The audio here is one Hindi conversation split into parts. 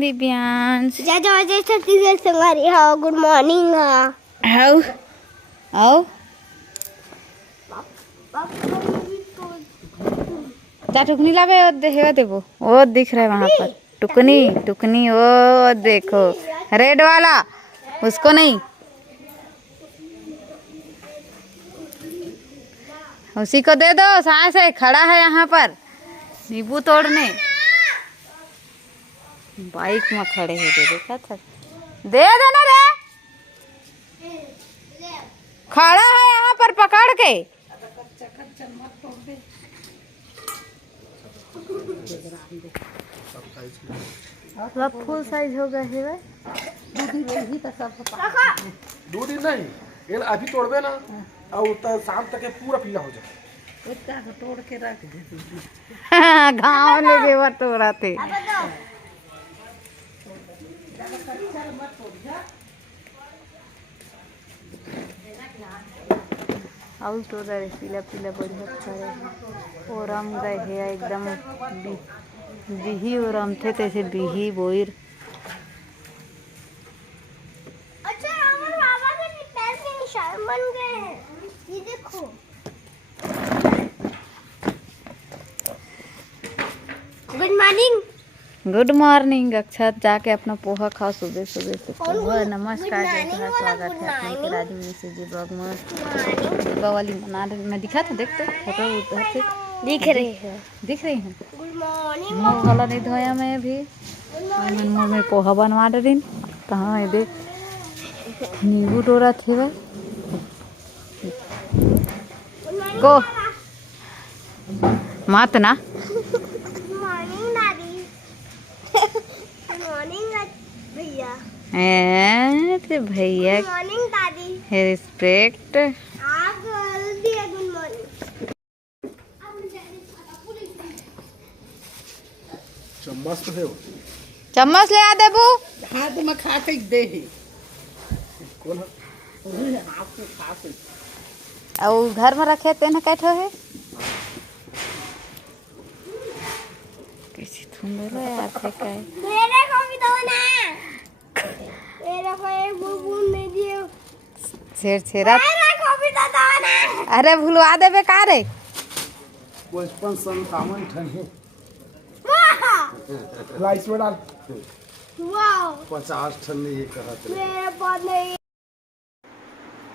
दिव्यांश। संगवारी हाउ गुड मॉर्निंग हाउ आओ जा टुकनी लावे हेवा देवो। वो दिख रहा है वहाँ पर टुकनी टुकनी। वो देखो रेड वाला, उसको नहीं, उसी को दे दो। सांस है खड़ा है यहाँ पर नींबू तोड़ने। बाइक में खड़े हैं, दे देखा था, दे देना रे। खड़ा है यहाँ पर पकड़ के। सब फुल साइज हो गए है। दूध नहीं ये अभी तोड़बे ना और शाम तक पूरा पीला हो जाए। तोड़ के रख गाँव ले गए वो तोड़ा थे। और तो पीला पीला बढ़िया खड़े ओरम गए है एकदम बिही ओरम थे तैसे बिही बोर। अच्छा हमारे बाबा के पैर के निशान बन गए हैं, ये देखो। Good morning. गुड मॉर्निंग अक्षत। जाके अपना पोहा खाओ सुबह सुबह से। पोहा नमस्कार जैसा स्वागत है आपके राजू मिश्र जी ब्लॉग में। दीपावली मना रहे, मैं दिखा था, देख तो फोटो उधर से दिख रही है, दिख रही है। Good morning. मुँह वाला नहीं धोया मैं अभी। मैं मुँह में पोहा बनवा रही कहाँ है देख। नींबू टोरा थे वह को मत ना। मॉर्निंग दादी। मॉर्निंग भैया। भैया मॉर्निंग दादी। रिस्पेक्ट। आप दिया गुड मॉर्निंग। चम्मच तो है वो। चम्मच ले आ देबू। हाथ में खा के दे ही कौन है? आपको खा के और घर में रखे तेन कैठो है किसी थुंदलो यार थे काय। मेरे को भी दो ना, मेरे को एक बूंद दे दियो। छेड़ा मेरे को भी तो दो ना। अरे भूलवा देबे का रे। 55 ठन है। वाह राइस में डाल वाह 50 ठन नहीं ये कहा था। मेरे पास नहीं।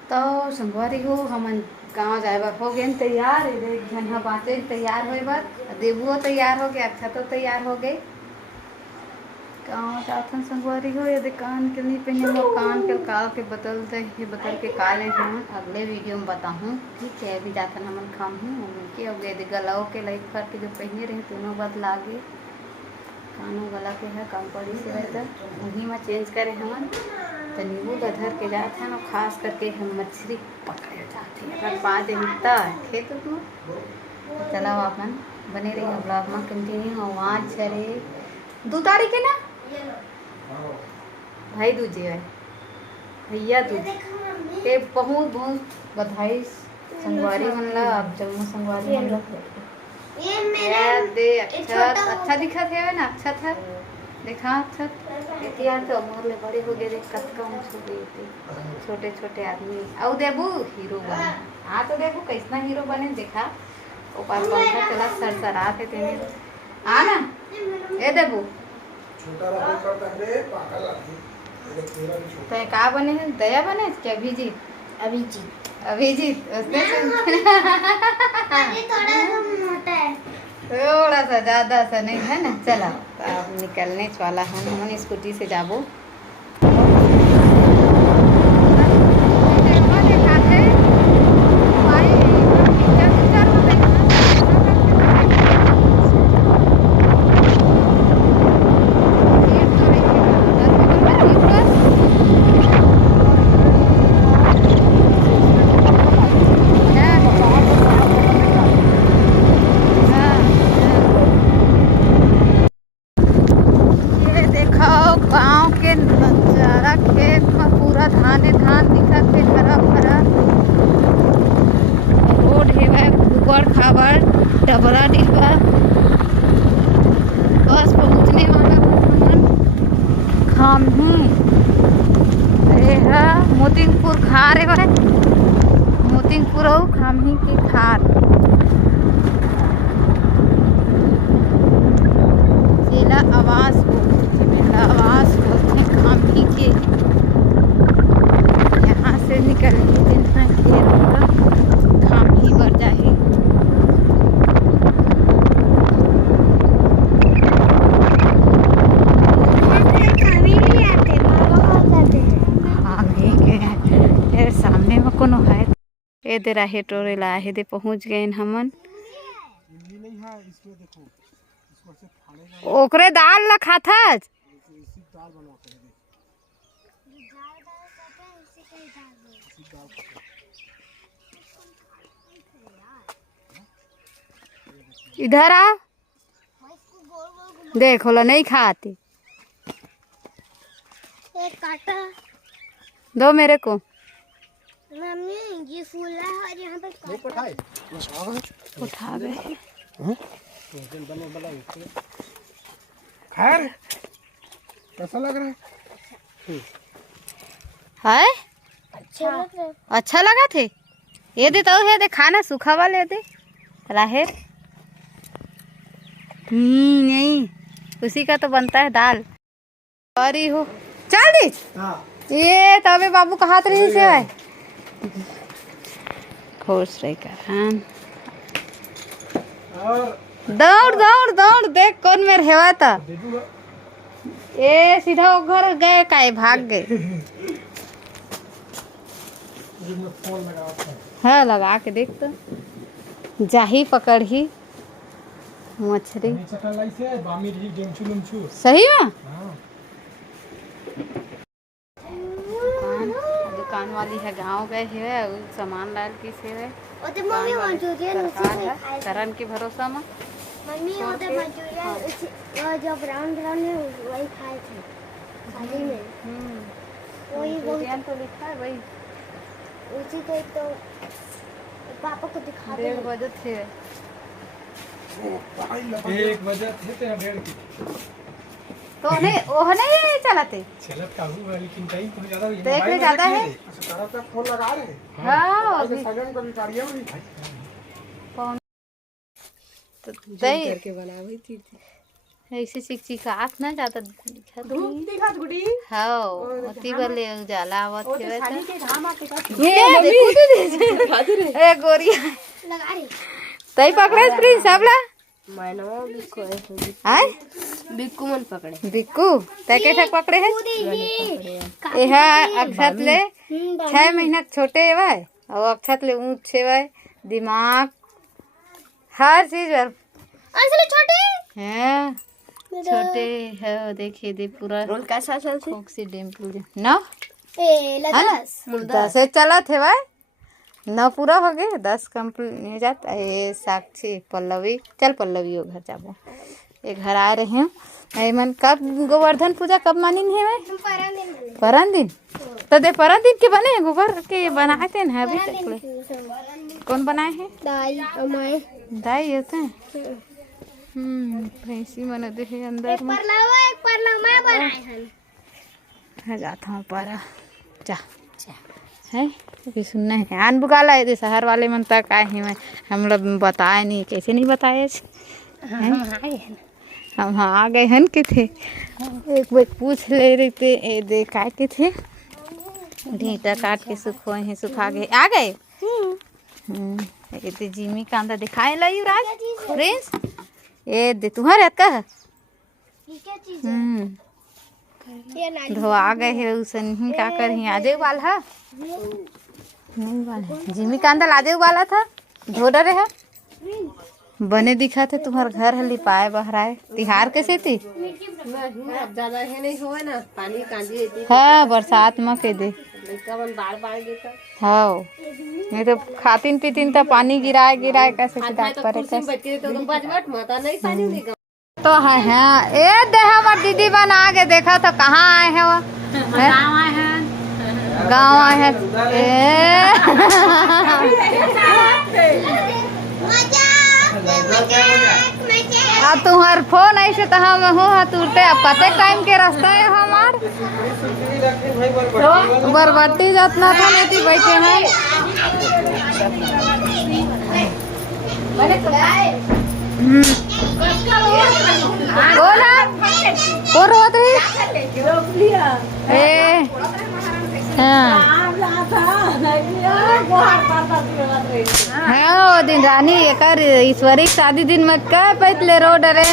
तो संगवारी हो हम गाँव जाए हो गए तैयार। एक झन बाँचे तैयार होए बार देबुओ तैयार हो गया, अच्छा तो तैयार हो गए। गाँव जाथन संगवारी हो यदि कान के नहीं पहने वो कान के काल के बदलते ही बदल के काले हैं। अगले वीडियो में बताऊँ ठीक है। अभी जाथन हमन खाम हूँ उनके अब यदि गलाओ के लाइक फर के जो पहने रहे दोनों बदला गे। कानों गला के है काम पड़ी से रहता वहीं में चेंज करे हमन। तो नींबू धर के जाते हैं ना, खास करके हम मछली पकड़े जाते हैं। अगर पा देता खेत में चला अपन बने रही है ब्लॉग में कंटिन्यू। और वहाँ चले 2 तारीख है ना भाई दूजे है भैया दूज के बहुत बहुत बधाई संगवारी मन ला। अब जम्मू संगवारी मन ला ये मेरा दे अच्छा दिखा थे ना। अच्छा था देखा अच्छा यार। तो अमर ले बड़े हो गए देख कतका ऊँच हो गए थे छोटे छोटे आदमी। आओ देबू हीरो बने। हाँ तो देखो कैसना हीरो बने देखा। ऊपर पंखा चला सरसरा थे तेने आ ना ए देबू छोटा रहा करता है पागल आदमी। तो का बने हैं दया बने क्या अभिजीत। अभिजीत उसने थोड़ा सा मोटा है, थोड़ा सा ज़्यादा सा नहीं है ना। चला तो अब निकलने वाला हम स्कूटी से जाबो। डबरा। बड़ा डिब्बा बस पहुंचने वाला हूँ। खार है वह मोतिंगपुर हो खामी के खार जिला आवास बोलते हैं खामी के। यहाँ से निकल के घेर होगा खामी बढ़ जाए। फिर सामने में कोनो है ए दे रहे टोरे ला हे दे पहुंच गए हमन। ओकरे दाल ला खाता इधर आ देखो ला नहीं खाते। एक काटा दो मेरे को। मम्मी ये फूल है और यहाँ पे उठा गए। खैर कैसा लग रहा है? अच्छा लग रहा है। अच्छा लगा थे ये दे तो है दे खाना सूखा वाले दे राहेर। नहीं उसी का तो बनता है दाल। अरे हो चल दी ये तबे बाबू का हाथ रही से भाई खुश रह कर दौड़ दौड़ दौड़ देख कौन मेरे हेवा था ये सीधा घर गए काहे भाग गए। हाँ लगा के देख तो जाही पकड़ ही मछली सही में। दुकान वाली है गांव गए है सामान लाल की से है ओते मम्मी मंचूरियन उसी से खाए। करण के भरोसा में मम्मी ओते मंचूरियन उसी वो जो ब्राउन ब्राउन है वही खाए थे थाली में। वही मंचूरियन तो लिखा है भाई उसी को तो पापा को दिखा दे। 1:30 बजे थे 1 बजे थे 1:30 तो ओह नहीं चलाते चलत काबू है लेकिन टाइम बहुत ज्यादा है। देख में ज्यादा है। अच्छा तरफ फोन लगा रहे हाँ अभी साइलेंट कर रिटारिया में कौन तो दही करके बनाई थी। ऐसे चिकचिकात ना ज्यादा दिखत धूप नहीं। दिखत गुडी हाँ ओती बले उजाला आवत और है सानी के घाम आके का ये देखो खादी रे ए गोरिया लगा रही तई पकड़े प्रिंस सबला मैंने बिक्को है आय बिक्को मन पकड़े बिक्कू तय के ठक पकड़े है एहा अक्षत ले 6 महीना छोटे है और अक्षत ले ऊंच है दिमाग हर चीज असली छोटे है छोटे है देखिए दे पूरा रोल कैसा चल से फोक्सी डिम्पल ना ए लदस 10 चला थे भाई 9 पूरा हो गए 10 कंप्लीट नहीं जाता। ये साक्षी पल्लवी चल पल्लवी हो घर जाबो ये घर आ रहे हैं। मन कब गोवर्धन पूजा कब मानिन है भाई परन दिन तो दे परन दिन के बने गोबर के बनाए थे ना अभी तक ले कौन बनाए हैं दाई अमाय दाई होते हैं। भैंसी मन दे है अंदर में एक परला मैं बनाए है जाता हूँ पर जा है कि सुनना है आन बुकाला है शहर वाले मन तक आए हैं मैं हम लोग बताए नहीं कैसे नहीं बताए हम हाँ आ गए हन के थे एक बार पूछ ले रहे थे ए देखा के थे ढीटा काट के सुखोए हैं सुखा गए आ गए। ये तो जिमी कांदा दिखाए ला युवराज प्रिंस ये दे तुम्हारे का क्या चीज ये ना धोआ गए है उसन ही का कर ही आजे वाल है नहीं वाला जिमी कांदा लादे वाला था धो डरे है बने दिखा थे तुम्हारे घर है लिपाए बहराए तिहार कैसे थी ज्यादा है नहीं होए ना पानी कांदी देती हाँ बरसात में के दे लड़का मन बार देता हाँ नहीं तो खातिन पीतिन तो पानी गिराए गिराए कैसे किताब परे कुर्सी में बैठ के तो तुम बजवट माता नहीं पानी देगा तो है हाँ ए दे हमार दीदी बना के देखा तो कहाँ आए हैं वो गाँव आए हैं अब तुम्हार फोन ऐसे तो हम हो तुरते अब कते टाइम के रास्ता है हमार बरबट्टी जितना था नहीं थी बैठे हैं बोला और होत रही ए हाँ हाँ वो दिन रानी एकर ईश्वरी शादी दिन में कह पैतले रो डरे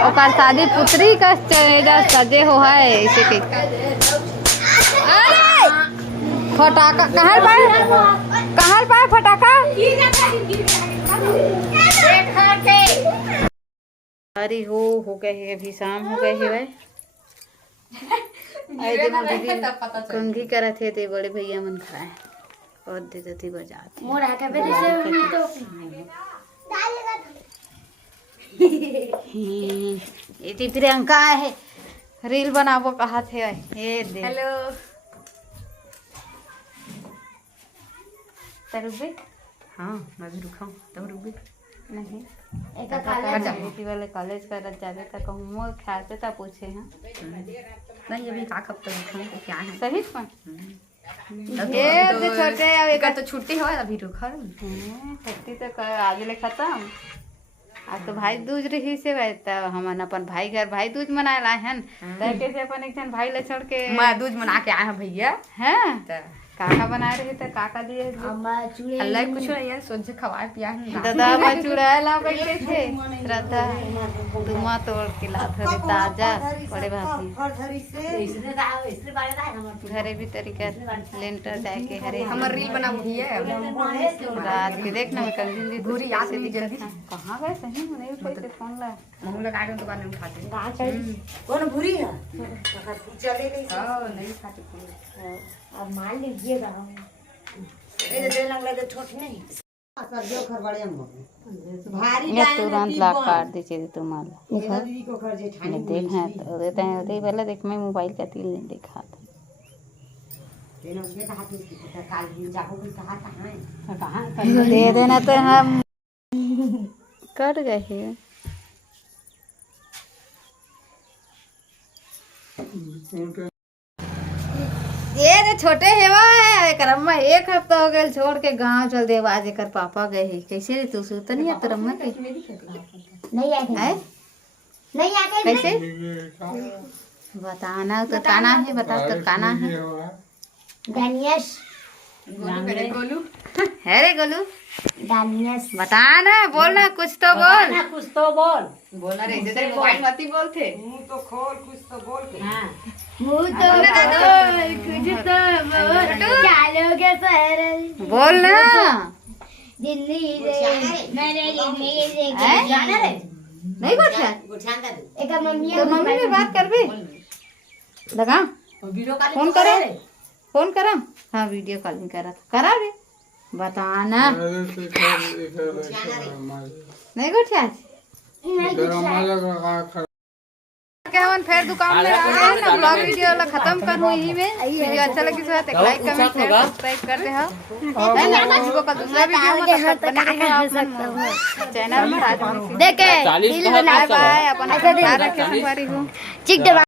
ओकर शादी पुत्री का सजे हो है इसे के फटाका कहाँ पाए फटाका अरे हो गए है अभी शाम हो गए है भाई कंघी करत थे ते बड़े भैया मन खाए और दे देती बजाते मोर आटा पे से तो ये प्रियंका है रील बनाबो कहा थे ये दे हेलो तरुबे हाँ मैं भी रुका हूँ तुम रुबे नहीं एक कॉलेज वाले कॉलेज कर जावे तक कहूँ ख्याल से तब पूछे हैं नहीं अभी का कब तक रुका क्या है सही ये छोटे एक तो छुट्टी हो अभी रुका छुट्टी तो आगे ले खत्म आज तो भाई दूज रही से तो हमन अपन भाई घर भाई दूज मनाए लाए हैं कैसे अपन एक जन भाई ले छोड़ के मैं दूज मना के आया हूँ भैया हैं काका बनाए रहे थे काका दिए अल्लाह कुछ नहीं है सोचे खवाए पिया दादा मैं चुड़ाए ला बैठे थे श्रद्धा धुआं तोड़ के लात हो ताजा बड़े भाभी घरे भी तरीका लेंटर जाके हरे हमर रील बना है रात के देखना मैं कंगी घूरी याद से जल्दी कहाँ गए सही नहीं उठाते फोन ला हम लोग आगे दुकान में उठाते कौन भूरी है चले गई नहीं खाते अब मान लीजिएगा ये दे लग तो छोट नहीं सर्दियों घर बड़े हम भारी ये तुरंत लाख काट दीजिए तुम्हारा दीदी को घर जेठानी देखना तो देते हैं उधर पहले देख मैं मोबाइल का तिल नहीं देखा था तेरे उसने कहा कि काल दिन जाओ भी कहां दे देना तो हम कट गए हैं ये तो छोटे हेवा है करम्मा एक हफ्ता हो गया छोड़ के गांव चल दे आज कर पापा गए है कैसे रे तू सुत नहीं है तरम्मा के नहीं आए नहीं आके कैसे बताना तो काना है बता तो काना है दानियस गोलू है रे गोलू दानियस बता ना बोल ना कुछ तो बोल कुछ तो बोल बोलना रहे जैसे मोबाइल मत ही बोलते मुंह तो खोल कुछ तो बोल के हां मुंह तो कुछ तो चलोगे शहर बोल ना दिल्ली रे मैंने दिल्ली रे जाना रे नहीं कुछ गुठान दा दे एक मम्मी तो मम्मी में बात कर भी लगा वीडियो कॉल फोन करे फोन करा हाँ वीडियो कॉलिंग करा रे बताना नहीं कुछ आज क्या हम फिर दुकान में आ गए हैं ना ब्लॉग वीडियो वाला खत्म करूँ यही में वीडियो अच्छा लगे तो एक लाइक कमेंट शेयर सब्सक्राइब कर दे हो मैं आपको का दूसरा वीडियो में तब चैनल में राजमणि देखे बाय बाय अपन ख्याल रखे संगवारी हूँ चिक